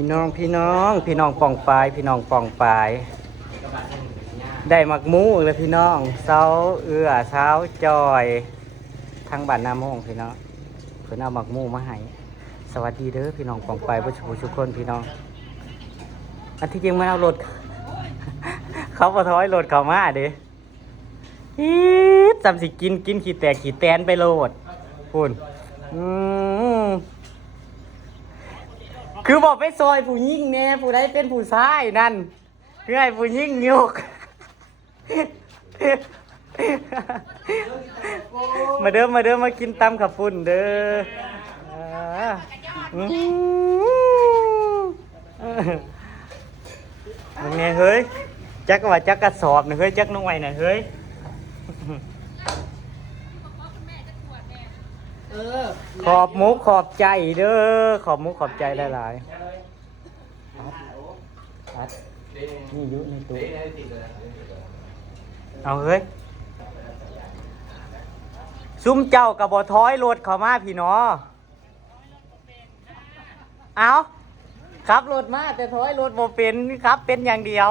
พี่น้องปองปลายพี่น้องปองปลายได้หมักหมูเลยพี่น้องเช้าเช้าจอยทางบ้านนาโมงพี่น้องเพิ่นเอาหมักหมูมาให้สวัสดีเด้อพี่น้องปองปลายผู้คนพี่น้องอันที่จริงมันเอารถ เขาบ่ถอยรถเข้ามาเด้อีดจำสิกินขี้แตกขี้แตนไปโลดพุ่นคือบอกไปซอยผู้หญิงแน่ผู้ใดเป็นผู้ชายนั่นคือให้ผู้หญิงยก มาเด้อมากินตำขับปุ่นเด้อมึงเนี่ยเฮ้ยจักว่าจักกระสอบหน่อยเฮ้ยจักน้องไว้หน่อยเฮ้ยขอบมุกขอบใจเด้อขอบมุกขอบใจหลายๆนี่ยุ่ในตัวเอาเฮ้ยซุ้มเจ้ากับบอท้อยรถเข้ามาพี่น้อเอาขับรถมาแต่ท้อยรถโบเป็นครับเป็นอย่างเดียว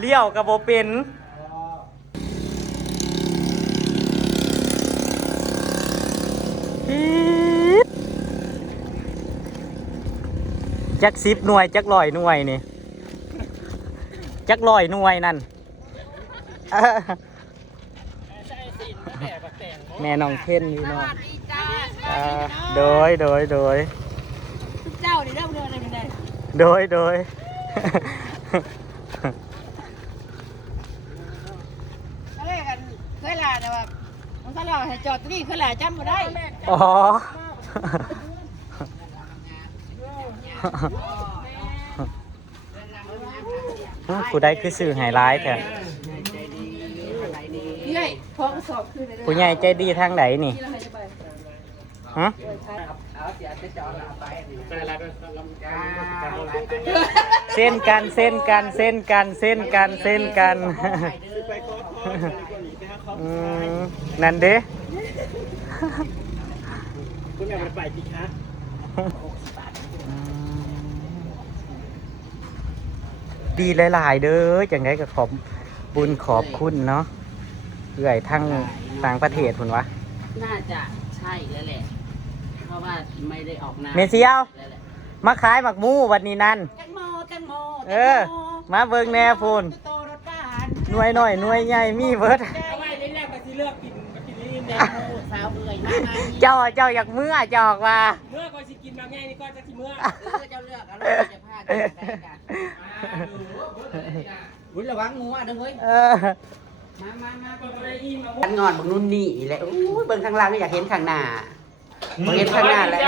เลี้ยวกับโบเป็นจัก10 หน่วยจัก100 หน่วยนี่จัก100 หน่วยนั่นแม่น้องเทนนี่เนาะโดยเจ้าดิเริ่มเรื่องอะไรกันได้โดยอะไรกันเคยลาแต่ว่ามันก็เราให้จอดที่เคยลาจำมาได้อ๋อผู้ใดคือสื่อไฮไลท์แท้ผู้ใหญ่ใจดีทางไหนนี่ฮะเส้นกันนั่นเด้คุณแม่ไปกี่คะดีหลายๆเด้อจังไงก็ขอบบุญขอบคุณเนาะเอื่อยทั้งต่างประเทศคุณวะน่าจะใช่แล้วแหละเพราะว่าไม่ได้ออกนามเมเซียวมาขายหมักหมูวันนี้นั่นมาเบิ่งแน่พูนหน่วยหน่อยหน่วยใหญ่มีเบิดเจ้าอยากเมื่อเจ้าออกมาเมื่อก่อนสิกินมาไงนี่ก็จะสิเมื่อเจ้าเลือกอะไรจะพลาดกันระวังงูอ่ะเด้อเฮ้ยมาขันงอนบังนุ่นนี่แหละเบิ่งข้างล่างไม่อยากเห็นข้างหน้าเห็นข้างหน้าแล้ว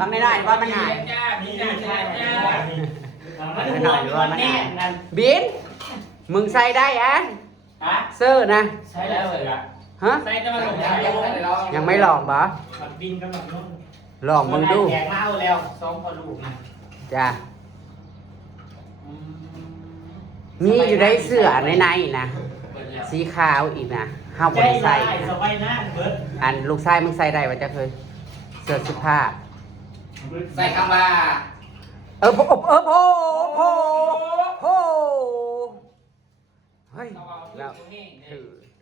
บางไม่ได้ว่ามันหายไม่หน่อยหรือว่ามันหายบินมึงใส่ได้อันเสื้อนะใช่แล้วเลยอะฮะยังไม่ลองบ่บินกำลังนุ่นลองมึงดูแข่งเล่าแล้ว2 พอลูกนะจ้ามีอยู่ได้เสื้อในนะสีขาวอีกนะห้าวบนใส่อันลูกชายมึงใส่ได้ว่าจะเคยเสื้อสุภาพใส่คำว่าโเฮ้ยแล้ว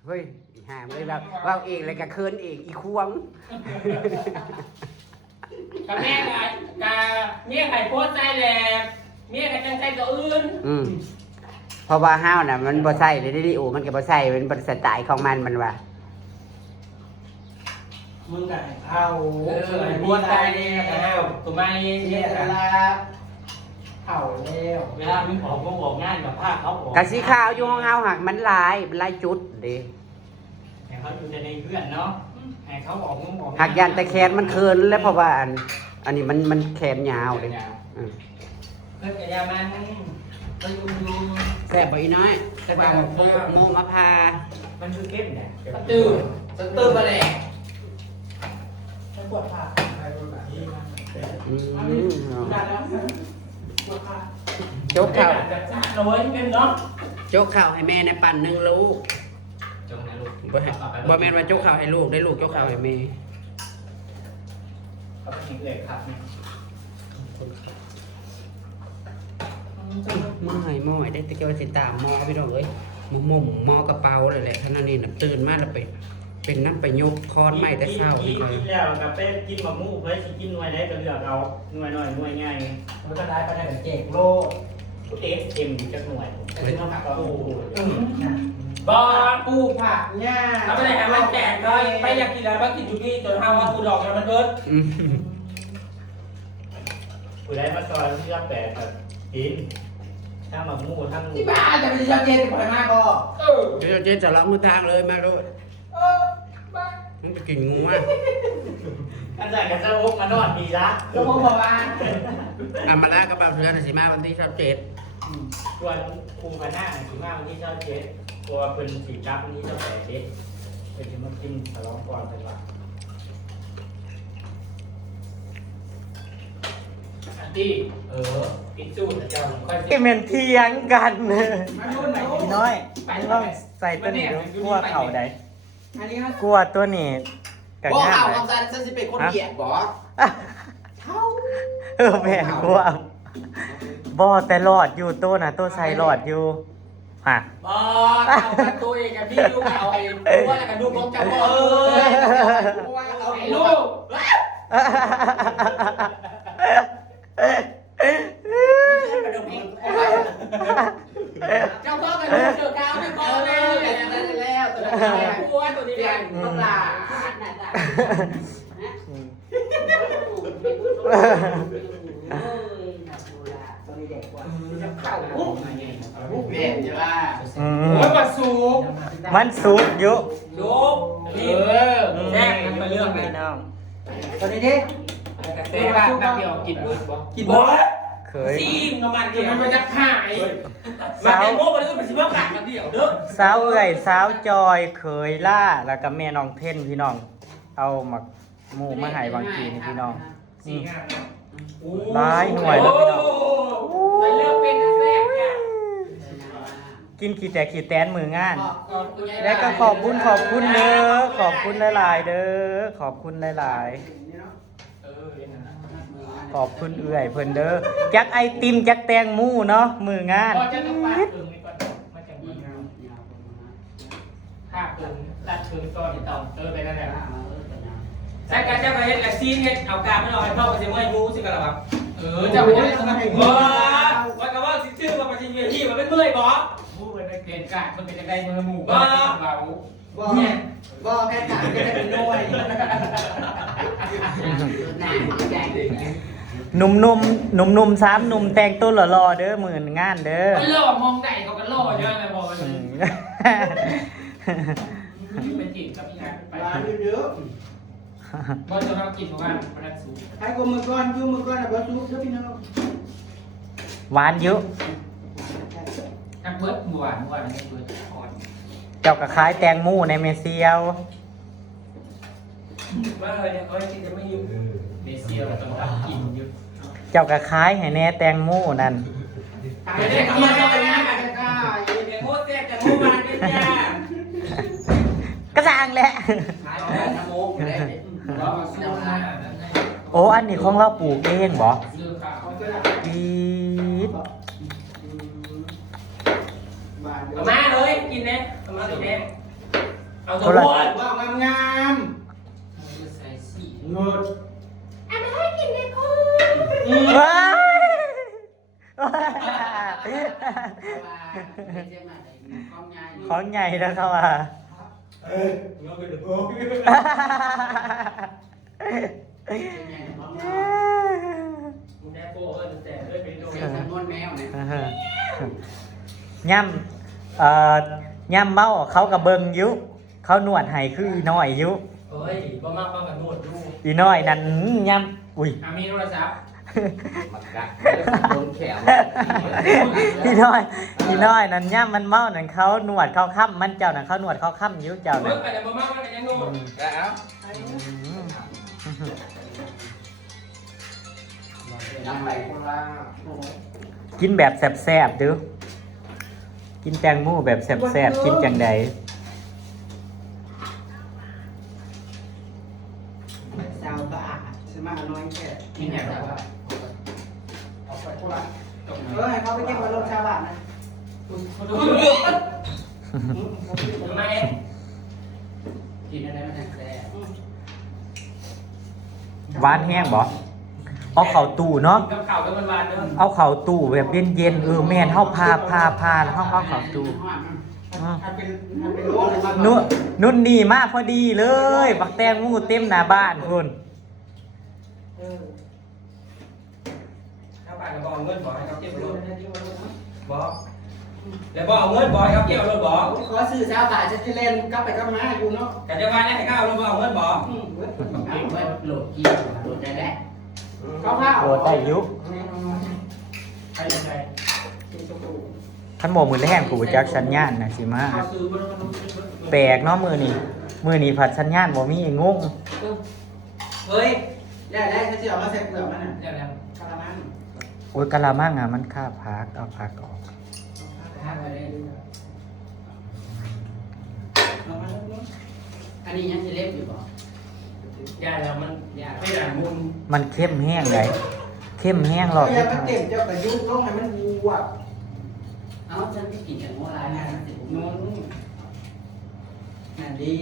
เฮ้ยหามเลยแล้วว่าเองเลยกะเคินเองอีควงกับแม่ไข่โพสใจแหละแม่ไข่จังใจตัวอื่นเพราะว่าห้าวน่ะมันบ่ใส่เลยได้โอมันก็บ่ใส่เป็นบริษัทตายของมันว่ามึงไก่เอาบัวตายเนี่ยเอาตัวไม่เนี่ยเอาแล้วเวลามึงบอกงานกับผ้าเขากะสีขาวอยู่ห้องเฮาหักมันลายจุดดิให้เขาอยู่ในเพื่อนเนาะให้เขาบอกหักยันแต่แขนมันเคินแล้วเพราะว่าอันนี้มันแขนยาวเลยเพื่อนกับยามันแซ่บอีน้อยแต่บางโมมะพามันคือเก็บเนี่ยตื้อมาเลยไม่ปวดขาโจ๊กข้าวโจ๊กข้าวให้แม่ในปั่น1 ลูกบ่แม่นว่าโจ๊กข้าวให้ลูกได้ลูกโจ๊กข้าวให้แม่เขาเป็นเด็กครับ เมื่อยได้ตะเกียบสิตามมอพี่น้องเอ้ยหม่มอกระเป๋าเลยแหละขนาดนี้น่ะตื่นมาแล้วไปเป็นน้ำไปยกคอนไม้แต่เช้านี่ก่อน กินแล้วกับเป็ดกินหมกมูเฮ้ยสิกินหน่วยได้ก็เลือกเอาหน่วยน้อยหน่วยง่าย มันก็ได้ไปได้กับเจ๊กโล กูเต็มจักหน่วย แต่ที่น้องผักก็โอ้ บอลปูผักเนี่ยเอาไปไหนให้มันแจกเลยไปอยากกินอะไรบ้างกินอยู่นี่จนเท่าว่ากูดอกแล้วมันเบิด กูได้มาซอยที่รับแปดกับกินทั้งหมกมูทั้ง ที่บ้านจะไปเช่าเจ๊ไปมากก็ เดี๋ยวเจ๊จะล็อกมือทางเลยมาโลดมึงไปกินงูอ่ะ อาจารย์กับเจ้าโอ๊กมานอนดีละ ก็พบอกว่า มาแล้วกระเป๋าเสื้อสีมาวันที่27 ตัวครูกันหน้าสีมาวันที่เช้าเจ็ดตัวเป็นสีจับวันที่เช้าแปดเจ็ดเป็นจะมากินฉลองก่อนเป็นว่า อันที่ปิดจูดนะเจ้าค่อย เก็เป็นเทียงกัน มาดูหน่อย พี่น้อยต้องใส่ตัวนี้ดูกลัวเข่าใด อันนี้ครับ กลัวตัวนี้กับ บอก ง่า เอา ย คำสั่งฉันสิเป็นคนเบียดบอก แม่กลัวบ่แต่หลอดอยู่ตัวน่ะตัวใส่หลอดอยู่ฮะ บอลเอาตัวเองกับพี่ลูกเอาไอ้ตัวอะไรกับลูกของจับบ่เอาไอ้ลูกเจ้าพ่อกับลูกเสือขาวไม่พอแล้วตัวตัวนี้เนี่ยต้องลา เบียดจะว่า โอ้ยมาสูบ มันสุกอยู่ สูบนี่แทรกกันไปเรื่องเลย พี่น้อง ตัวนี้ดิแทรกกันเดียวกินบ่กินบ่ เคย ซีมน้ำมันเดี๋ยวมันจะหายมาแต่โม่ไปเลยมันสิว่ากัดกันเดียวเด้อ สาวเอื่อยสาวจอยเคยล่าแล้วก็แม่น้องเท่นพี่น้อง เอาหมักหมูมาให้บางทีนี่พี่น้อง สีงามนะ หลายหน่วยแล้วพี่น้อง ไปเลือกเป็นแรกเนี่ย กินขี้แต่ขี้แตนมืองาน แล้วก็ขอบคุณเด้อขอบคุณหลายๆเด้อขอบคุณหลายๆขอบคุณเอื่อยเพิ่นเด้อจักไอติมจักแตงหมูเนาะมืองาน พอจะต้องปาดถึงนี่ก่อนมาจากมืองามถ้าถึงลาดถึงก็ติดต่อไปนั่นแหละใช่การเจ้าไปเฮ็ดกับซีนเฮ็ดเอาการไม่เอาให้พ่อไปเสียไม่รู้สิกันหรอครับเจ้าไปเฮ็ดทำไมว่าก็ว่าชื่อว่าประชินเวทีมันเป็นเมื่อยบ่พูดเป็นเกณฑ์กะมันเป็นยังไงมือหมู่บ่บ่เนี่ยบ่แค่กะก็ได้เป็นน้อย หนุ่มๆ3หนุ่มแต่งตัวหล่อๆเด้อมื้องานเด้อ มันล่อมองไหนเขาก็ล่อเยอะเลยบอกมันเป็นจีบกับพี่งานไปร้านเยอะบ่จะทำกินของมันมันสูงไอ้กูมือก้อนยูมือก้อนอ่ะบ่สูงเด้อพี่น้อง หวานเยอะ ทักเบิดหวานนี่เบิดอ่อน เจ้าก็ขายแตงหมูในเมเซียว ว่าเฮ้ยเขาจะไม่ยุ่งเมเซียต้องทำกินอยู่ เจ้าก็ขายให้แน่แตงหมูนั่น ไม่ได้ทำมาแล้วนะก็อย่าโคตรแซ่บแต่โมมันเป็นยา ก็สร้างแหละ ขายแล้วนะโมเลยว่าสู้นะ โอ้อันนี้ของเราปลูกเองบ่ ซื้อข้าว อีด เอามาเลยกินเนี่ยเอามาตัวแดงเอาตัวบอลว่างามใส่สีเงินอันนี้กินเลยคุณ ว้ายของใหญ่แล้วเขาอ่ะ เงินเป็นโอ้มึงแน่โป้แต่ด้วยเป็นโดนทั้งมดแมวเนี่ย ย่ำเมาเขากับเบิงอยุเขาหนวดให้คืออีน้อยอยุ เฮ้ยบ่มากกว่ากันนวดดู อีน้อยนั่นย่ำอุ้ย มีโทรศัพท์ มักกะโดนแขว อีน้อยนั่นย่ำมันเมานั่นเขาหนวดเขาค้ำมันเจ้านั่นเขาหนวดเขาค้ำอยุเจ้า เมื่ นั่ อน ไปแต่บ่มากกว่ากันยังนวด แล้วน้ำไหลโคราช กินแบบแซ่บๆดูกินแตงโมแบบแซ่บๆกินจังใด สาวบ้าสมาน้อยแค่ กินอย่างไรวะ ให้เขาไปเก็บมาลงชาวบ้านนะ ไม่ กินอะไรมาแทนแซ่ หวานแห้งบ่เอาเข่าตู้เนาะ กับข่าวกับมันวานเด้อ เอาเข่าตู้แบบเย็นๆแม่นเฮาพาแล้วเฮาเอาเข่าตู้ นุ่นนี่มาพอดีเลยบักแตงมูเต็มหน้าบ้านคุณ ถ้าบ้านก็บอกเงินบอกให้เขาเก็บรถบอกแล้วบอกเอาเงินบอกให้เขาเก็บรถบอก ขอซื้อชาวบ้านจะเล่นกลับไปกลับมาอยู่เนาะ แต่จะมาได้ให้เขาเอาเงินบอก โหลดกี่โหลดได้แล้วข้าว โดดได้อยุ ใครจะใคร ท่านโมมือแรงกูจักสัญญาณนะสิมาแปลกเนาะมือนี้ผัดสัญญาณบ่มีงง เฮ้ยได้เขาจะเอามาใส่เปลือกมันน่ะ เดี๋ยว กะละมัง โอ้ยกะละมังอ่ะมันค่าพักเอาพักออก อันนี้ยังจะเล็บอยู่ป่ะ ยาแล้วมันไม่ได้มุน มันเข้มแห้งเลยเข้มแห้งหรอก อย่ามันเต็มเจ้าประยุกต์ต้องให้มันวัวเอาฉันไปกินกับโมลายนะนู้นนั่นดี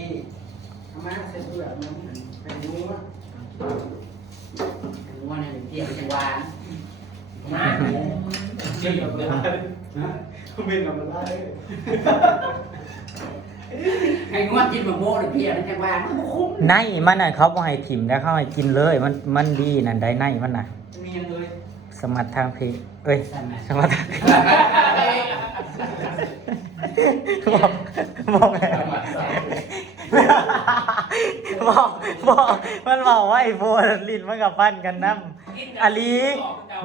เอามาใส่เปลือกมันเป็นนัวนัวเนี่ยเตี้ยจังหวาน มาเจียวเลย เป็นกับมันได้ให้งวดกินมะม่วงหรือเพี้ยมันจังหวานมันคุ้ม ในมันน่ะเขาบ่ให้ถิ่มแล้วเขาให้กินเลยมันดีนั่นได้ในมันน่ะ มียังเลย สมัครทางเพจเอ้ยสมัครทางเพจบอกไงบอกมันบอกว่าไอ้โบลิ้นมันกับปั้นกันน้ำอาลี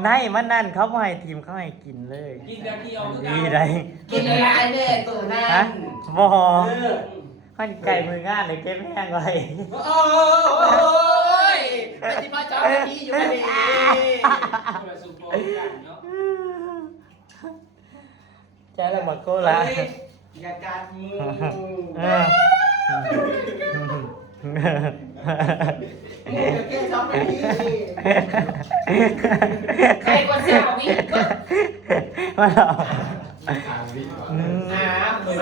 ในมันนั่นเขาไม่ให้ทีมเขาให้กินเลย กินกะทิเอา ดีได้ กินอะไรเนี่ยตัวนั้น ฮะบอกมันไก่มืองานเลยเก็บแห้งไว้ โอ้ยไปที่มาเจ้าที่อยู่ดี ใช่แล้วมาโก้ละ อย่าการมือ แค่ชอบแบบนี้ ใครก็เสียวิ มาหรอ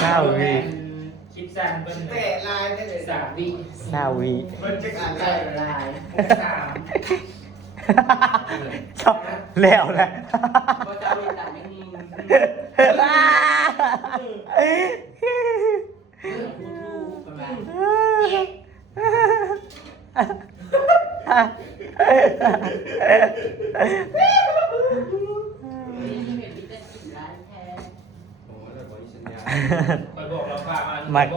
เศร้าวิคิดสั้นเป็น เตะลายได้เลย 3 วิ ซาวี มันจะอ่านได้ลาย ชอบแล้วแหละ ก็จะมีแต่ไม่มี คอยบอกเราพามา มัก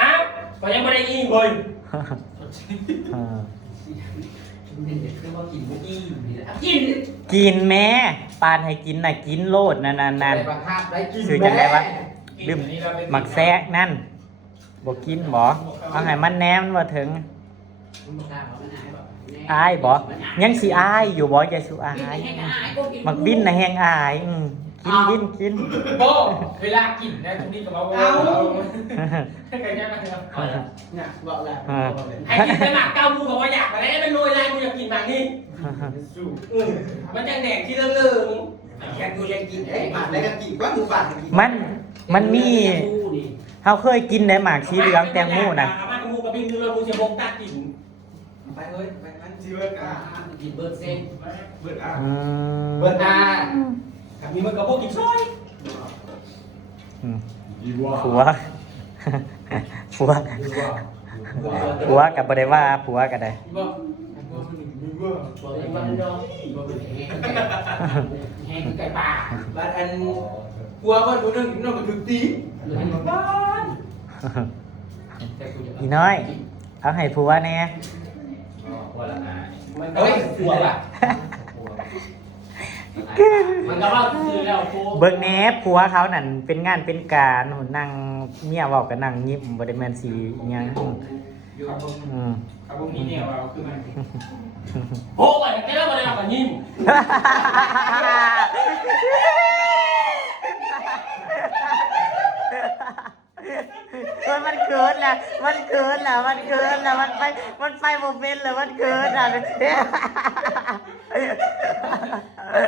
อ้าวก็ยังไม่ได้อีกเลย กินแม่ปานให้กินน่ะกินโลดนั่นคือจังไงวะลืมหมักแซกนั่นบอกกินบ่เอาให้มันแนมว่าถึงอายบ่ยังสิอายอยู่บ่อย่าสิอายมักบินน่ะแฮงอายกิน โบเวลากินนะทุกนี้ก็มาว่าให้กันยังไงครับ เนี่ยบอกแล้ว ให้กินไปหมักเก้ามูบอกว่าอยากอะไรมันรวยอะไรมูอยากกินหมากนี่มันจะแดกที่เรื่องแค่กูยังกิน เอ้ยหมาได้กันกี่ว่าดูบาทกี่ มันมีเฮาเคยกินได้หมากสีเหลืองแตงโมน่ะ มากมูกับบินคือเรามูจะบงตากิน ไปเฮ้ยไปมันจีเบิร์ดอ่ะจีเบิร์ดเซ็งเบิร์ดอ่ะ อื เบิร์ดอ่ะ มีมันกับพวกกินซอย ผัวกับบ่ได้ว่าผัวก็ได้ บอกมันน้องแห้งไก่ป่าบ้านอันกลัวว่าผู้นึงน้องก็ถึกตีบ้าน อีน้อยเอาให้ผัวแน่ เฮ้ยกลัวป่ะมันก็ว่าคือแล้วกู เบิ่งแหน่ผัวเขานั่นเป็นงานเป็นการหุ่นนั่งเมียเว้าก็นั่งยิ้มบ่ได้แม่นสิอิหยัง อยู่กับพวก อืม กับพวกนี้เนี่ยเราคือมันโอ้ยแค่เราไม่ได้เอากับยิ้ม มันเกินแล้วมันไปโมเมนต์แล้วมันเกินแล้ว เ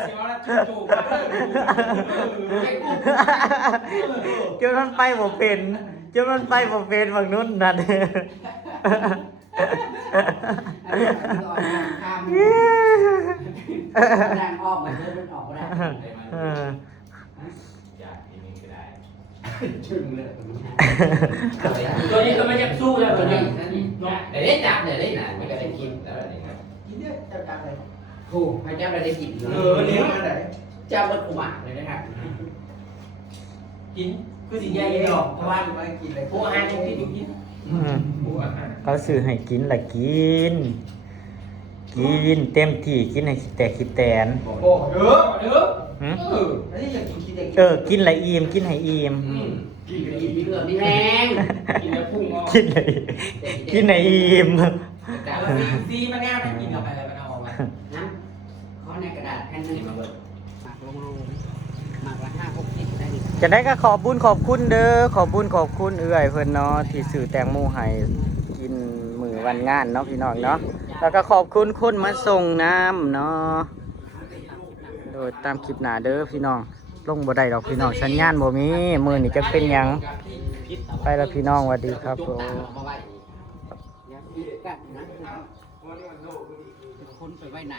สียวแล้วจู่ๆมาเลย จนมันไปบ่เป็นจนมันไปบ่เป็นบางนุ่นนั่น ข้ามแรงออกเหมือนเดิมมันออกก็ได้ ชึงเลย ตัวนี้ก็ไม่จะสู้แล้วตัวนี้ เดี๋ยวได้จับเดี๋ยวได้หนาไม่ก็ได้กินแล้วอะไรนะกินเยอะจับเลยถูกให้จับได้กิน เลี้ยงมาไหน จับมันกุมารเลยนะครับ กินคือสิแย่ยังดอกเพราะว่า ไม่กินเลย ผู้อาหารยังที่กินผู้อาหาร เขาซื้อให้กินละกิน กินเต็มที่กินให้คิดแต่คิดแตน โอ้เด้อ เด้อ หึ อันนี้อยากกินคิดอยาก กินละอิ่มกินให้อิ่ม กินกินมีเลือดมีแห้ง กินแล้วพุ่งออก กินให้กินให้อิ่ม ซีมันแน่ไม่กินเอาไปเลยมันเอาออกมา นะข้อในกระดาษแผ่นนึงมาเบิดหมักลงหมักละ5-6 ได้ดิ จะได้ก็ขอบบุญขอบคุณเด้อขอบบุญขอบคุณเอื้อยเพิ่นเนาะที่ซื้อแตงโมให้กินมื้อวันงานเนาะพี่น้องเนาะแล้วก็ขอบคุณคนมาส่งน้ำเนาะโดยตามคลิปหน้าเด้อพี่น้องลงบ่ได้ดอกพี่น้องสัญญาณบ่มีมื้อนี้จะเป็นหยังไปแล้วพี่น้องสวัสดีครับผม มาไว้อย่าคิดกันนะคนไปไว้ไหน